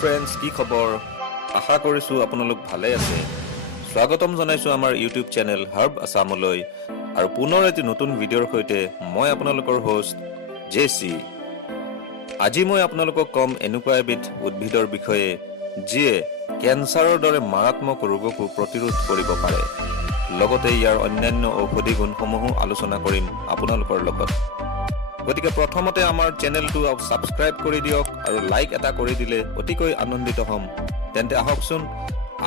Friends, কি খবৰ? আশা কৰিছোঁ আপোনালোক ভালে আছে। স্বাগতম জনাইছোঁ আমাৰ ইউটিউব চেনেল হাৰ্ব আছামলৈ আৰু পুনৰ এটি নতুন ভিডিঅ'ৰ সৈতে মই আপোনালোকৰ হোষ্ট জেচি। আজি মই আপোনালোকক কম এনেকুৱা এবিধ উদ্ভিদৰ বিষয়ে যিয়ে কেঞ্চাৰৰ দৰে মাৰাত্মক ৰোগকো প্ৰতিৰোধ কৰিব পাৰে। লগতে ইয়াৰ অন্যান্য ঔষধি গুণসমূহো আলোচনা কৰিম আপোনালোকৰ লগত। গতিকে প্ৰথমতে আমাৰ চেনেলটো ছাবস্ক্ৰাইব কৰি দিয়ক আৰু লাইক এটা কৰি দিলে অতিকৈ আনন্দিত হ'ম। তেন্তে আহকচোন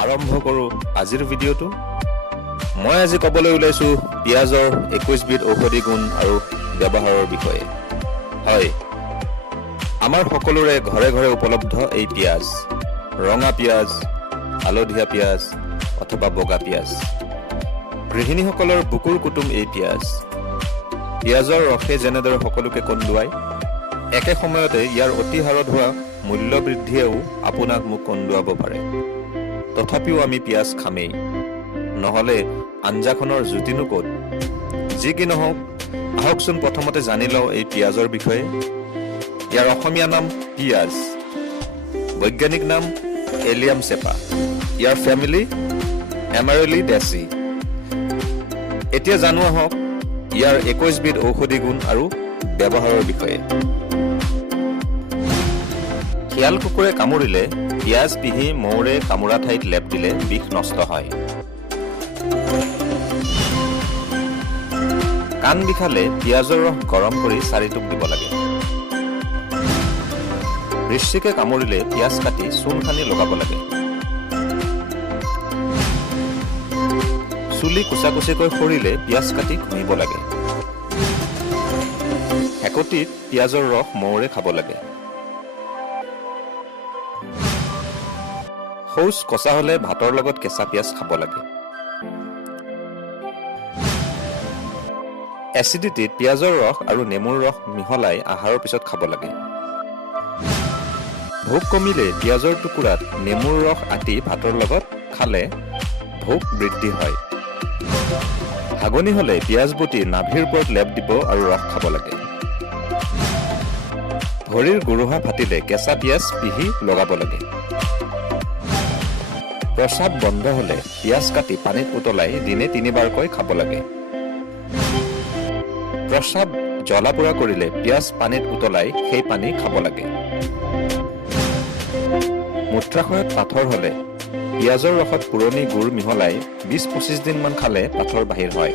আৰম্ভ কৰোঁ আজিৰ ভিডিঅ'টো। মই আজি ক'বলৈ ওলাইছোঁ পিঁয়াজৰ 21 বিধ ঔষধি গুণ আৰু ব্যৱহাৰৰ বিষয়ে। হয়, আমাৰ সকলোৰে ঘৰে ঘৰে উপলব্ধ এই পিঁয়াজ, ৰঙা পিঁয়াজ, হালধীয়া পিঁয়াজ অথবা বগা পিঁয়াজ। গৃহিণীসকলৰ বুকুৰ কুটুম এই পিঁয়াজ। পিঁয়াজৰ ৰসে যেনেদৰে সকলোকে কন্দুৱায়, একে সময়তে ইয়াৰ অতি হাৰত হোৱা মূল্য বৃদ্ধিয়েও আপোনাক মোক কন্দুৱাব পাৰে। তথাপিও আমি পিঁয়াজ খামেই, নহ'লে আঞ্জাখনৰ জুতিনো ক'ত। যি কি নহওক, আহকচোন প্ৰথমতে জানি লওঁ এই পিঁয়াজৰ বিষয়ে। ইয়াৰ অসমীয়া নাম পিঁয়াজ, বৈজ্ঞানিক নাম এলিয়াম চেপা। ইয়াৰ ফেমিলি এমাৰেলিডেচি। এতিয়া জানো আহক ইয়াৰ 21 বিধ ঔষধি গুণ আৰু ব্যৱহাৰৰ বিষয়ে। শিয়াল কুকুৰে কামুৰিলে পিঁয়াজ পিহি মৌৰে কামোৰা ঠাইত লেপ দিলে বিষ নষ্ট হয়। কাণ বিষালে পিঁয়াজৰ ৰস গৰম কৰি 4 টোপ দিব লাগে। বৃশ্চিকে কামুৰিলে পিঁয়াজ কাটি চূণ সানি লগাব লাগে। চুলি কুচাকুচিকৈ সৰিলে পিঁয়াজ কাটি ঘঁহিব লাগে। হেকটিত পিঁয়াজৰ ৰস মৌৰে খাব লাগে। শৌচ কচা হ'লে ভাতৰ লগত কেঁচা পিঁয়াজ খাব লাগে। এচিডিটিত পিঁয়াজৰ ৰস আৰু নেমুৰ ৰস মিহলাই আহাৰৰ পিছত খাব লাগে। ভোক কমিলে পিঁয়াজৰ টুকুৰাত নেমুৰ ৰস আতি ভাতৰ লগত খালে ভোক বৃদ্ধি হয়। হাগনি হ'লে পিঁয়াজ বটি নাভিৰ ওপৰত লেপ দিব আৰু ৰস খাব লাগে। ভৰিৰ গোৰোহা ফাটিলে কেঁচা পিঁয়াজ পিহি লগাব লাগে। প্ৰস্ৰাৱ বন্ধ হ'লে পিঁয়াজ কাটি পানীত উতলাই দিনে 3 বাৰকৈ খাব লাগে। প্ৰস্ৰাৱ জ্বলা পোৰা কৰিলে পিঁয়াজ পানীত উতলাই সেই পানী খাব লাগে। মূত্ৰাশয়ত পাথৰ হ'লে পিঁয়াজৰ ৰসত পুৰণি গুড় মিহলাই 20-25 দিনমান খালে পাথৰ বাহিৰ হয়।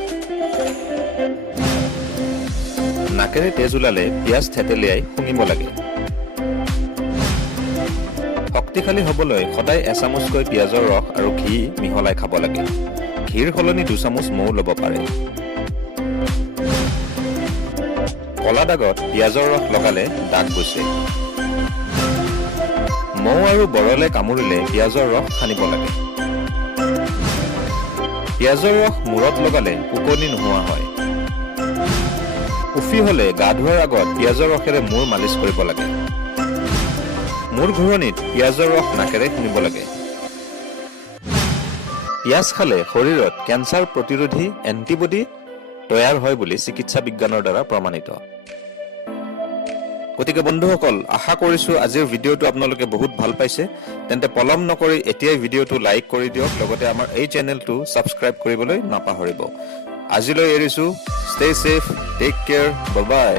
নাকেৰে তেজ ওলালে পিঁয়াজ থেতেলিয়াই শুঙিব লাগে। শক্তিশালী হ'বলৈ সদায় এচামুচকৈ পিঁয়াজৰ ৰস আৰু ঘি মিহলাই খাব লাগে। ঘিৰ সলনি 2 চামুচ মৌ ল'ব পাৰে। কলা দাগত পিঁয়াজৰ ৰস লগালে দাগ গৈছে। মৌ আৰু বৰলে কামুৰিলে পিঁয়াজৰ ৰস সানিব লাগে। পিঁয়াজৰ ৰস মূৰত লগালে ওকণি নোহোৱা হয়। উফি হ'লে গা ধোৱাৰ আগত পিঁয়াজৰ ৰসেৰে মূৰ মালিচ কৰিব লাগে। মূৰ ঘূৰণিত পিঁয়াজৰ ৰস নাকেৰে শুনিব লাগে। পিঁয়াজ খালে শৰীৰত কেঞ্চাৰ প্ৰতিৰোধী এণ্টিবডি তৈয়াৰ হয় বুলি চিকিৎসা বিজ্ঞানৰ দ্বাৰা প্ৰমাণিত। গতিকে বন্ধুসকল, আশা কৰিছোঁ আজিৰ ভিডিঅ'টো আপোনালোকে বহুত ভাল পাইছে। তেন্তে পলম নকৰি এতিয়াই ভিডিঅ'টো লাইক কৰি দিয়ক, লগতে আমাৰ এই চেনেলটো ছাবস্ক্ৰাইব কৰিবলৈ নাপাহৰিব। আজিলৈ এৰিছোঁ। Stay safe, take care, bye বাই।